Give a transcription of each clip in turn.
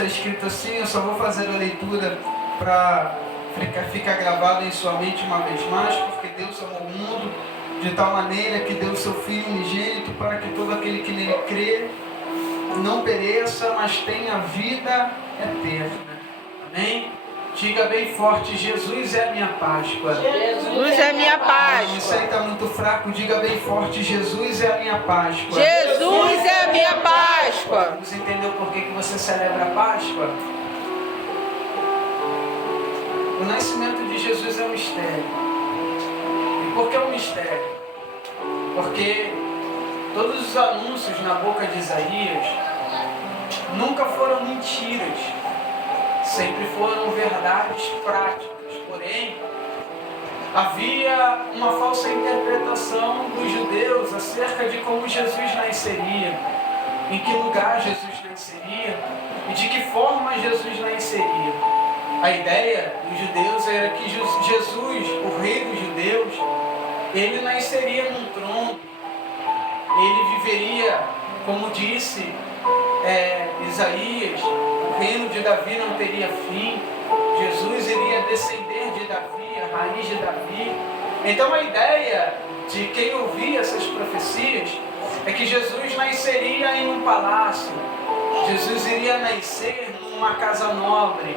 está escrito assim, eu só vou fazer a leitura para ficar gravado em sua mente uma vez mais, porque Deus amou o mundo de tal maneira que deu o seu Filho unigênito para que todo aquele que nele crê não pereça, mas tenha vida eterna. Amém? Diga bem forte, Jesus é a minha Páscoa. Jesus é a minha Páscoa. Isso aí está muito fraco, diga bem forte, Jesus é a minha Páscoa. Jesus é a minha Páscoa. Vamos entender o porquê que você celebra a Páscoa? O nascimento de Jesus é um mistério. E por que é um mistério? Porque todos os anúncios na boca de Isaías nunca foram mentiras, sempre foram verdades práticas. Porém, havia uma falsa interpretação dos judeus acerca de como Jesus nasceria, em que lugar Jesus nasceria e de que forma Jesus nasceria. A ideia dos judeus era que Jesus, o rei dos judeus, ele nasceria num trono, ele viveria, como disse Isaías, o reino de Davi não teria fim, Jesus iria descender de Davi, a raiz de Davi. Então a ideia de quem ouvia essas profecias é que Jesus nasceria em um palácio, Jesus iria nascer numa casa nobre,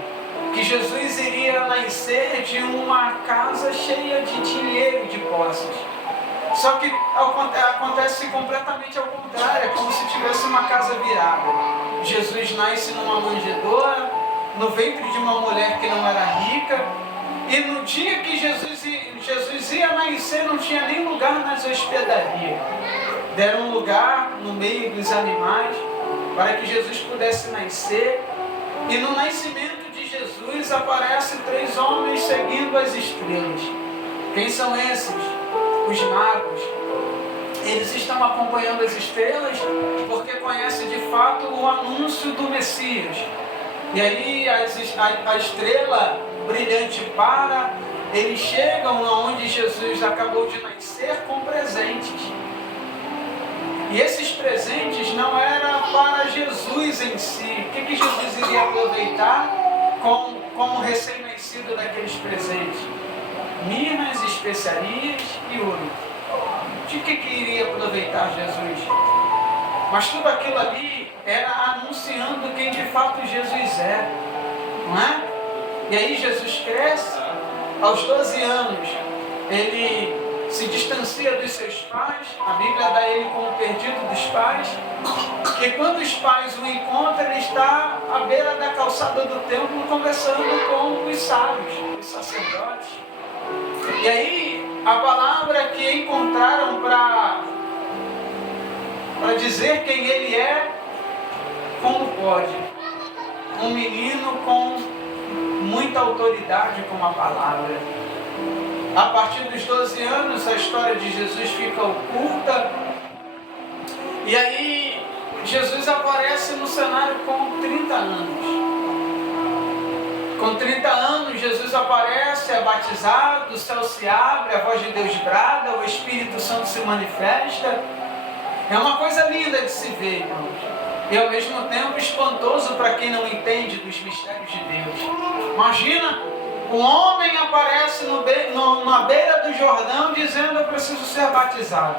que Jesus iria nascer de uma casa cheia de dinheiro e de posses. Só que acontece completamente ao contrário, é como se tivesse uma casa virada. Jesus nasce numa manjedoura, no ventre de uma mulher que não era rica, e no dia que Jesus ia nascer não tinha nem lugar nas hospedarias. Deram um lugar no meio dos animais para que Jesus pudesse nascer, e no nascimento de Jesus aparecem 3 homens seguindo as estrelas. Quem são esses? Os magos. Eles estão acompanhando as estrelas porque conhecem de fato o anúncio do Messias. E aí a estrela brilhante para, eles chegam aonde Jesus acabou de nascer com presentes. E esses presentes não eram para Jesus em si. O que Jesus iria aproveitar como recém-nascido daqueles presentes? Mirnas, especiarias e ouro. De que iria aproveitar Jesus? Mas tudo aquilo ali era anunciando quem de fato Jesus é, não é? E aí Jesus cresce, aos 12 anos, ele se distancia dos seus pais, a Bíblia dá ele como perdido dos pais, e quando os pais o encontram, ele está à beira da calçada do templo conversando com os sábios, os sacerdotes. E aí, a palavra que encontraram para dizer quem ele é, como pode? Um menino com muita autoridade com a palavra. A partir dos 12 anos, a história de Jesus fica oculta. E aí, Jesus aparece no cenário com 30 anos. Com 30 anos, Jesus aparece, é batizado, o céu se abre, a voz de Deus brada, o Espírito Santo se manifesta. É uma coisa linda de se ver, irmãos. E ao mesmo tempo espantoso para quem não entende dos mistérios de Deus. Imagina, um homem aparece na beira do Jordão dizendo: eu preciso ser batizado.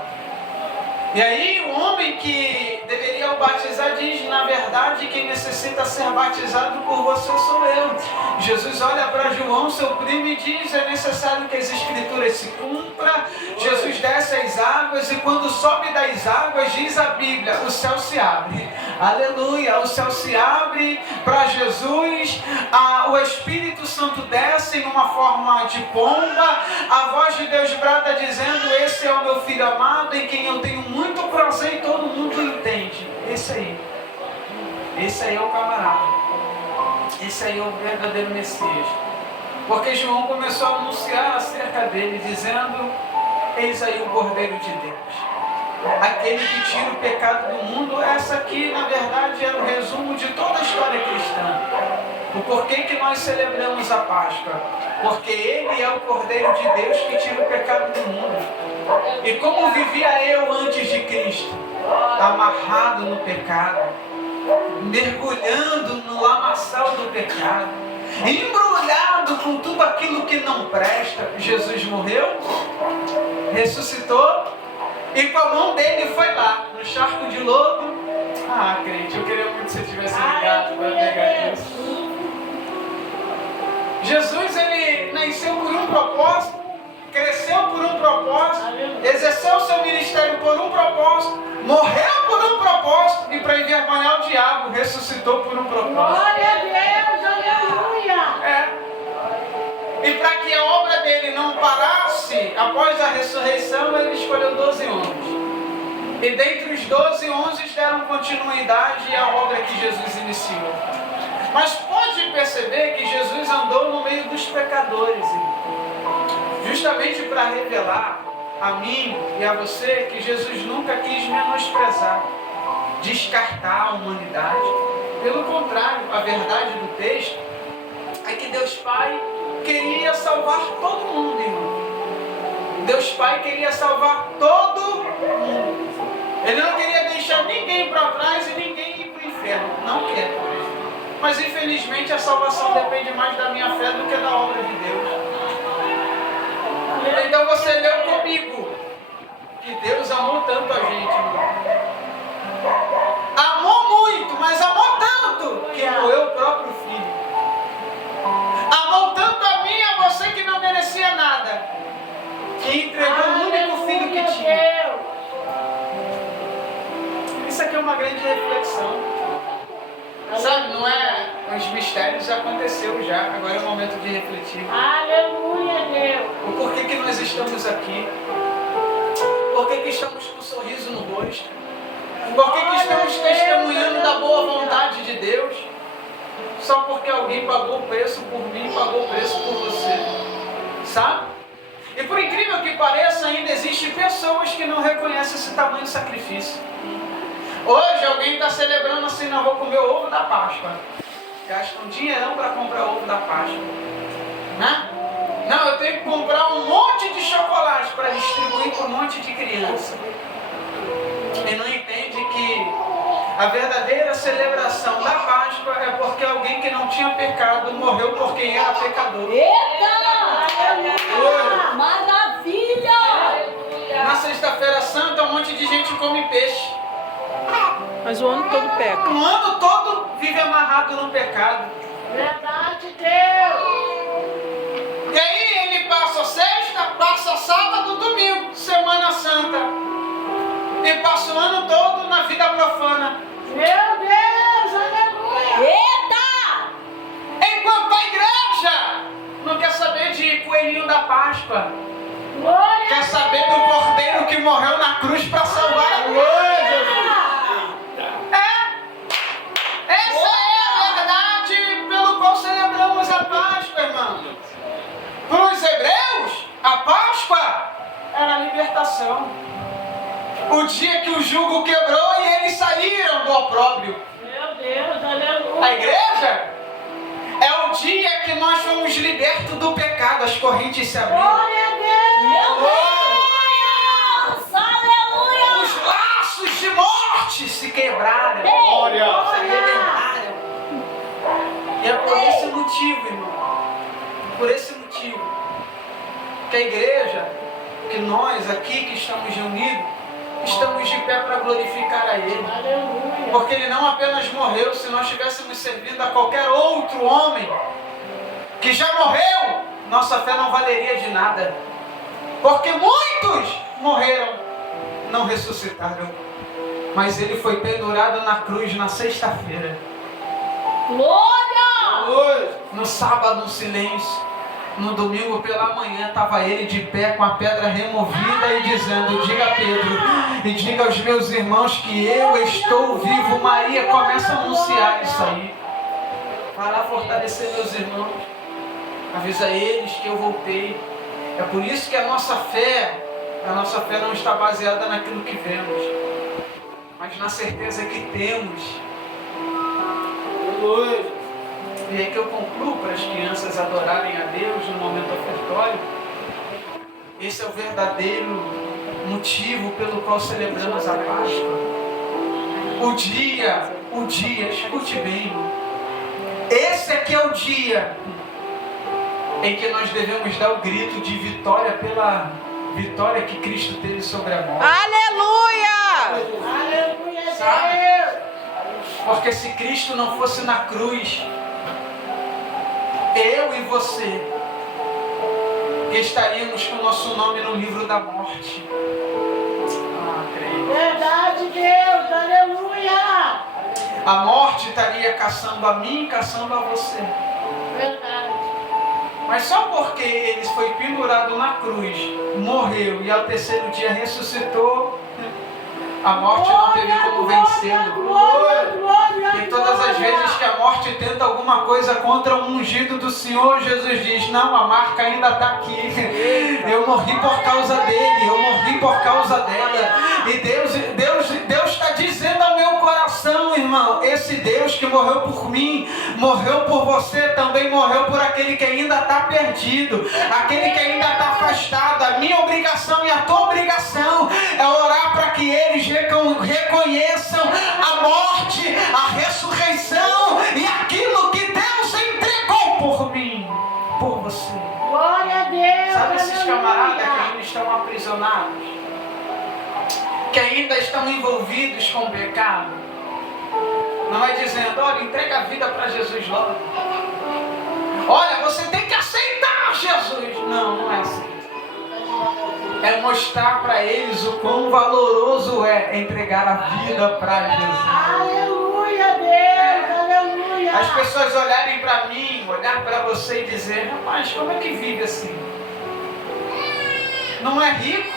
E aí o homem que deveria o batizar diz: na verdade quem necessita ser batizado por você sou eu. Jesus olha para João, seu primo, e diz: é necessário que as escrituras se cumpram. Jesus desce as águas, e quando sobe das águas, diz a Bíblia, o céu se abre. Aleluia, o céu se abre para Jesus, o Espírito Santo desce em uma forma de pomba, a voz de Deus brada dizendo: esse é o meu filho amado, em quem eu tenho muito prazer, e todo mundo entende. Esse aí é o camarada, esse aí é o verdadeiro Messias. Porque João começou a anunciar acerca dele, dizendo: eis aí o Cordeiro de Deus, aquele que tira o pecado do mundo. Essa aqui, na verdade, é o resumo de toda a história cristã. O porquê que nós celebramos a Páscoa? Porque Ele é o Cordeiro de Deus que tira o pecado do mundo. E como vivia eu antes de Cristo? Amarrado no pecado, mergulhando no lamaçal pecado, embrulhado com tudo aquilo que não presta, Jesus morreu, ressuscitou, e com a mão dele foi lá, no charco de lodo. Ah, crente, eu queria muito que você tivesse ligado para pegar isso. Jesus, ele nasceu por um propósito, cresceu por um propósito, exerceu o seu ministério por um propósito, morreu por um propósito e para envergonhar o diabo, ressuscitou por um propósito. Glória a Deus, aleluia! E para que a obra dele não parasse, após a ressurreição, ele escolheu 12 homens. E dentre os 12, 11 deram continuidade à obra que Jesus iniciou. Mas pode perceber que Jesus andou no meio dos pecadores, justamente para revelar a mim e a você que Jesus nunca quis menosprezar, descartar a humanidade. Pelo contrário, a verdade do texto é que Deus Pai queria salvar todo mundo, irmão. Deus Pai queria salvar todo mundo. Ele não queria deixar ninguém para trás e ninguém ir para o inferno. Não quer. Mas infelizmente a salvação depende mais da minha fé do que da obra de Deus. Então você leu comigo que Deus amou tanto a gente, irmão. Amou muito, mas amou tanto que doeu o próprio filho. Amou tanto a mim e a você que não merecia nada, que entregou o único filho que tinha. Isso aqui é uma grande reflexão. Sabe, não é? Os mistérios já aconteceu já. Agora é o momento de refletir. Aleluia, Deus. O porquê que nós estamos aqui? Por que estamos com um sorriso no rosto? Por que estamos testemunhando da boa vontade de Deus? Só porque alguém pagou o preço por mim, pagou o preço por você. Sabe? E por incrível que pareça, ainda existem pessoas que não reconhecem esse tamanho de sacrifício. Hoje alguém está celebrando assim, não vou comer o ovo da Páscoa. Gasta um dinheirão para comprar o ovo da Páscoa. Né? Não, eu tenho que comprar um monte de chocolate para distribuir para um monte de criança. E não entende que a verdadeira celebração da Páscoa é porque alguém que não tinha pecado morreu por quem era pecador. Eita! Aleluia! Maravilha! Na sexta-feira santa um monte de gente come peixe. Mas o ano todo peca. O ano todo vive amarrado no pecado. Verdade, Deus! E aí ele passa sexta, passa sábado, domingo, Semana Santa. E passa o ano todo na vida profana. Meu Deus, aleluia! Eita! Enquanto a igreja não quer saber de coelhinho da Páscoa. Glória! Quer saber do cordeiro que morreu na cruz para salvar a glória. Essa é a verdade pelo qual celebramos a Páscoa, irmão. Para os hebreus, a Páscoa era a libertação. O dia que o jugo quebrou e eles saíram do opróbrio. Meu Deus, aleluia! A igreja é o dia que nós fomos libertos do pecado, as correntes se abriram. Glória a Deus! Meu Deus! Aleluia! Os laços de morte se quebraram. Glória! Se arrebentaram. E é por esse motivo, irmão. Por esse motivo que a igreja, que nós aqui que estamos reunidos, estamos de pé para glorificar a Ele. Aleluia! Porque Ele não apenas morreu, se nós estivéssemos servindo a qualquer outro homem que já morreu, nossa fé não valeria de nada. Porque muitos morreram, não ressuscitaram. Mas Ele foi pendurado na cruz na sexta-feira. Glória! No sábado, um silêncio. No domingo pela manhã estava ele de pé com a pedra removida e dizendo: diga a Pedro e diga aos meus irmãos que eu estou vivo. Maria começa a anunciar isso aí. Vai lá fortalecer meus irmãos. Avisa eles que eu voltei. É por isso que a nossa fé não está baseada naquilo que vemos, mas na certeza que temos. Aleluia. E é que eu concluo para as crianças adorarem a Deus no momento ofertório. Esse é o verdadeiro motivo pelo qual celebramos a Páscoa. O dia, escute bem, esse aqui dia em que nós devemos dar o grito de vitória pela vitória que Cristo teve sobre a morte. Aleluia! Aleluia, Sabe? Deus. Porque se Cristo não fosse na cruz, eu e você, que estaríamos com o nosso nome no livro da morte. Creio. Verdade, Deus. Aleluia. A morte estaria caçando a mim, caçando a você. Verdade. Mas só porque ele foi pendurado na cruz, morreu e ao terceiro dia ressuscitou, a morte não teve como vencê-lo. E todas as vezes que a morte tenta alguma coisa contra o ungido do Senhor, Jesus diz: não, a marca ainda está aqui. Eu morri por causa dele, eu morri por causa dela. E Deus está dizendo ao meu coração, irmão, esse Deus que morreu por mim, morreu por você, também morreu por aquele que ainda está perdido, aquele que ainda está afastado. A minha obrigação e a tua obrigação é orar para que eles reconheçam a morte, a ressurreição e aquilo que Deus entregou por mim, por você. Glória a Deus. Sabe esses Aleluia. camaradas que ainda estão aprisionados, que ainda estão envolvidos com o pecado? Não vai dizendo: olha, entrega a vida para Jesus logo. Olha, você tem que aceitar Jesus. Não, não é assim. É mostrar para eles o quão valoroso é entregar a vida para Jesus. Aleluia, Deus. Aleluia. As pessoas olharem para mim, olhar para você e dizer: rapaz, como é que vive assim? Não é rico?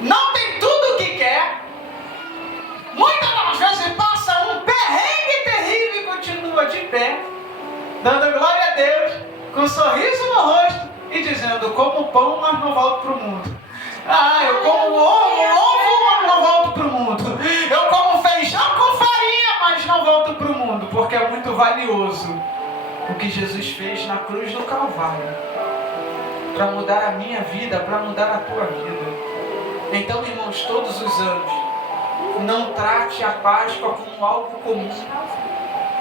Não tem tudo o que quer? Muitas das vezes passa um perrengue terrível e continua de pé, dando glória a Deus, com um sorriso no rosto e dizendo: como pão, mas não volto para o mundo. Eu como ovo, mas não volto para o mundo. Eu como feijão com farinha, mas não volto para o mundo, porque é muito valioso o que Jesus fez na cruz do Calvário, para mudar a minha vida, para mudar a tua vida. Então, irmãos, todos os anos, não trate a Páscoa como algo comum,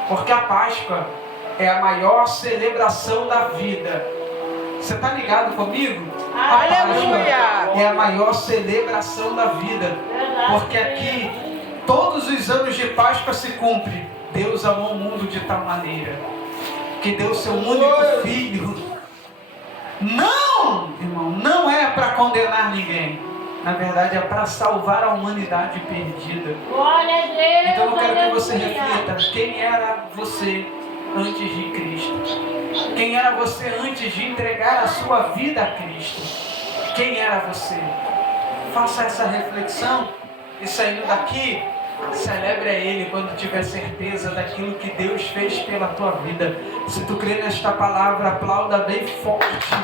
porque a Páscoa é a maior celebração da vida. Você está ligado comigo? A Aleluia! Páscoa é a maior celebração da vida, porque aqui todos os anos de Páscoa se cumpre. Deus amou o mundo de tal maneira que deu seu único filho. Não, irmão, não é para condenar ninguém. Na verdade é para salvar a humanidade perdida. Glória a Deus. Então eu quero que você Aleluia. reflita: quem era você antes de Cristo? Quem era você antes de entregar a sua vida a Cristo? Quem era você? Faça essa reflexão e, saindo daqui, celebre a Ele quando tiver certeza daquilo que Deus fez pela tua vida. Se tu crê nesta palavra, aplauda bem forte.